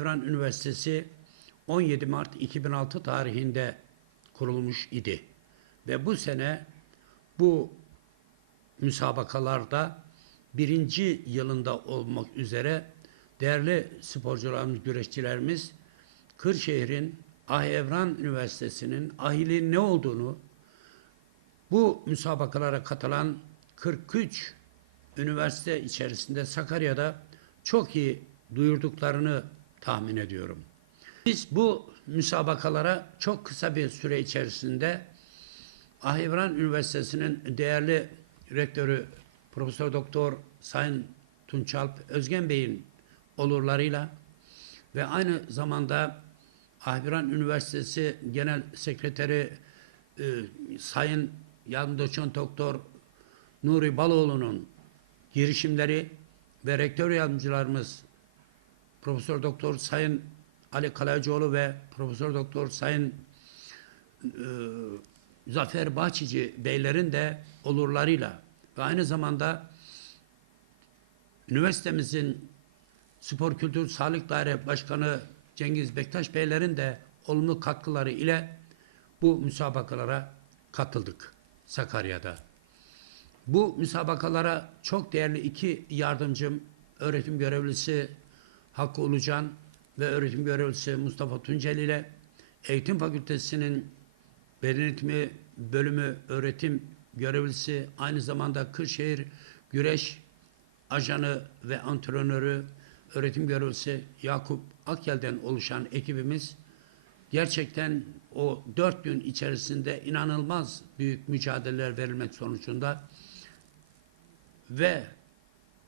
Ahevran Üniversitesi 17 Mart 2006 tarihinde kurulmuş idi. Ve bu sene bu müsabakalarda birinci yılında olmak üzere değerli sporcularımız, güreşçilerimiz Kırşehir'in Ahevran Üniversitesi'nin ahiliğin ne olduğunu bu müsabakalara katılan 43 üniversite içerisinde Sakarya'da çok iyi duyurduklarını tahmin ediyorum. Biz bu müsabakalara çok kısa bir süre içerisinde Ahivran Üniversitesi'nin değerli rektörü Profesör Doktor Sayın Tunçalp Özgen Bey'in olurlarıyla ve aynı zamanda Ahivran Üniversitesi Genel Sekreteri e, Sayın Yan Doçent Doktor Nuri Baloğlu'nun girişimleri ve rektör yardımcılarımız Profesör Doktor Sayın Ali Kalaycıoğlu ve Profesör Doktor Sayın e, Zafer Bahçici beylerin de olurlarıyla ve aynı zamanda üniversitemizin Spor Kültür Sağlık Daire Başkanı Cengiz Bektaş beylerin de olumlu katkıları ile bu müsabakalara katıldık Sakarya'da. Bu müsabakalara çok değerli iki yardımcım, öğretim görevlisi Hakkı Ulucan ve öğretim görevlisi Mustafa Tuncel ile Eğitim Fakültesi'nin beden eğitimi bölümü öğretim görevlisi aynı zamanda Kırşehir Güreş ajanı ve antrenörü öğretim görevlisi Yakup Akyel'den oluşan ekibimiz gerçekten o dört gün içerisinde inanılmaz büyük mücadeleler verilmek sonucunda ve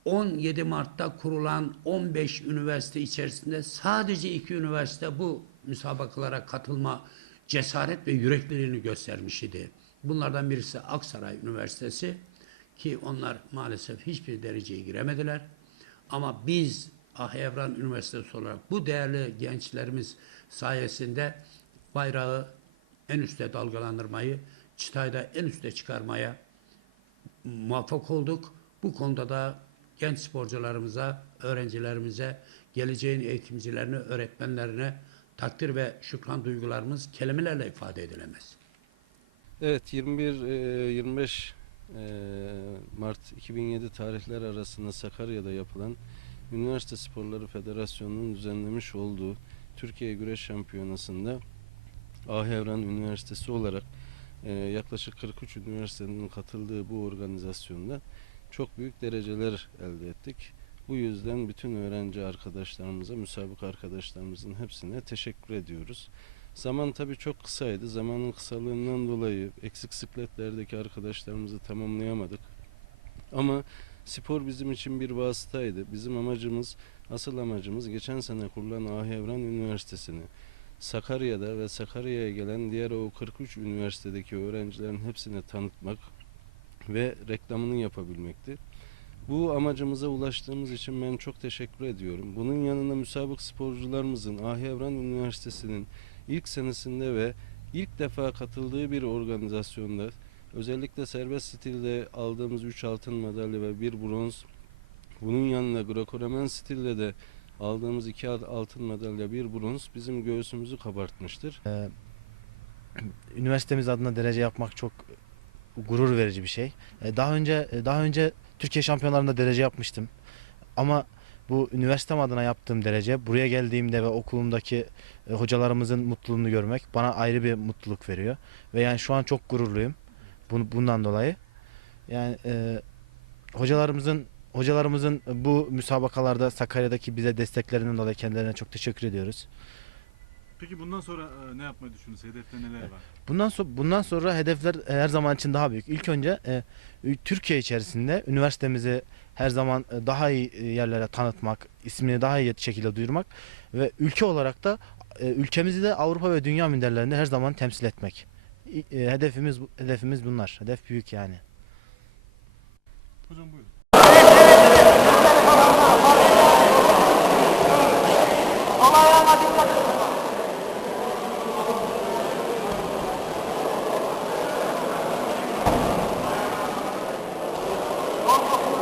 17 Mart'ta kurulan 15 üniversite içerisinde sadece iki üniversite bu müsabakalara katılma cesaret ve yürekliliğini göstermiş idi. Bunlardan birisi Aksaray Üniversitesi ki onlar maalesef hiçbir dereceye giremediler. Ama biz Ah Evran Üniversitesi olarak bu değerli gençlerimiz sayesinde bayrağı en üste dalgalandırmayı, çıtayı da en üste çıkarmaya muvaffak olduk. Bu konuda da genç sporcularımıza, öğrencilerimize, geleceğin eğitimcilerine, öğretmenlerine takdir ve şükran duygularımız kelimelerle ifade edilemez. Evet 21-25 Mart 2007 tarihler arasında Sakarya'da yapılan Üniversite Sporları Federasyonu'nun düzenlemiş olduğu Türkiye Güreş Şampiyonası'nda Ahevran Üniversitesi olarak e, yaklaşık 43 üniversitenin katıldığı bu organizasyonda çok büyük dereceler elde ettik. Bu yüzden bütün öğrenci arkadaşlarımıza, müsabık arkadaşlarımızın hepsine teşekkür ediyoruz. Zaman tabii çok kısaydı. Zamanın kısalığından dolayı eksik sıkletlerdeki arkadaşlarımızı tamamlayamadık. Ama spor bizim için bir vasıtaydı. Bizim amacımız, asıl amacımız geçen sene kurulan Ahevran Üniversitesi'ni Sakarya'da ve Sakarya'ya gelen diğer o 43 üniversitedeki öğrencilerin hepsine tanıtmak ve reklamını yapabilmekti. Bu amacımıza ulaştığımız için ben çok teşekkür ediyorum. Bunun yanında müsabık sporcularımızın Ahevran Üniversitesi'nin ilk senesinde ve ilk defa katıldığı bir organizasyonda özellikle serbest stilde aldığımız 3 altın madalya ve 1 bronz bunun yanında Greco-Romen stilde de aldığımız 2 altın madalya 1 bronz bizim göğsümüzü kabartmıştır. Ee, üniversitemiz adına derece yapmak çok gurur verici bir şey. Ee, daha önce daha önce Türkiye şampiyonlarında derece yapmıştım. Ama bu üniversitem adına yaptığım derece buraya geldiğimde ve okulumdaki e, hocalarımızın mutluluğunu görmek bana ayrı bir mutluluk veriyor. Ve yani şu an çok gururluyum. Bun- bundan dolayı. Yani e, hocalarımızın hocalarımızın bu müsabakalarda Sakarya'daki bize desteklerinden dolayı kendilerine çok teşekkür ediyoruz. Peki bundan sonra e, ne yapmayı düşünüyorsunuz? Hedefte neler var? Bundan sonra bundan sonra hedefler e, her zaman için daha büyük. İlk önce e, Türkiye içerisinde üniversitemizi her zaman e, daha iyi e, yerlere tanıtmak, ismini daha iyi şekilde duyurmak ve ülke olarak da e, ülkemizi de Avrupa ve dünya minderlerinde her zaman temsil etmek. İ- e, hedefimiz hedefimiz bunlar. Hedef büyük yani. Hocam buyurun. Olaya dikkat Oh,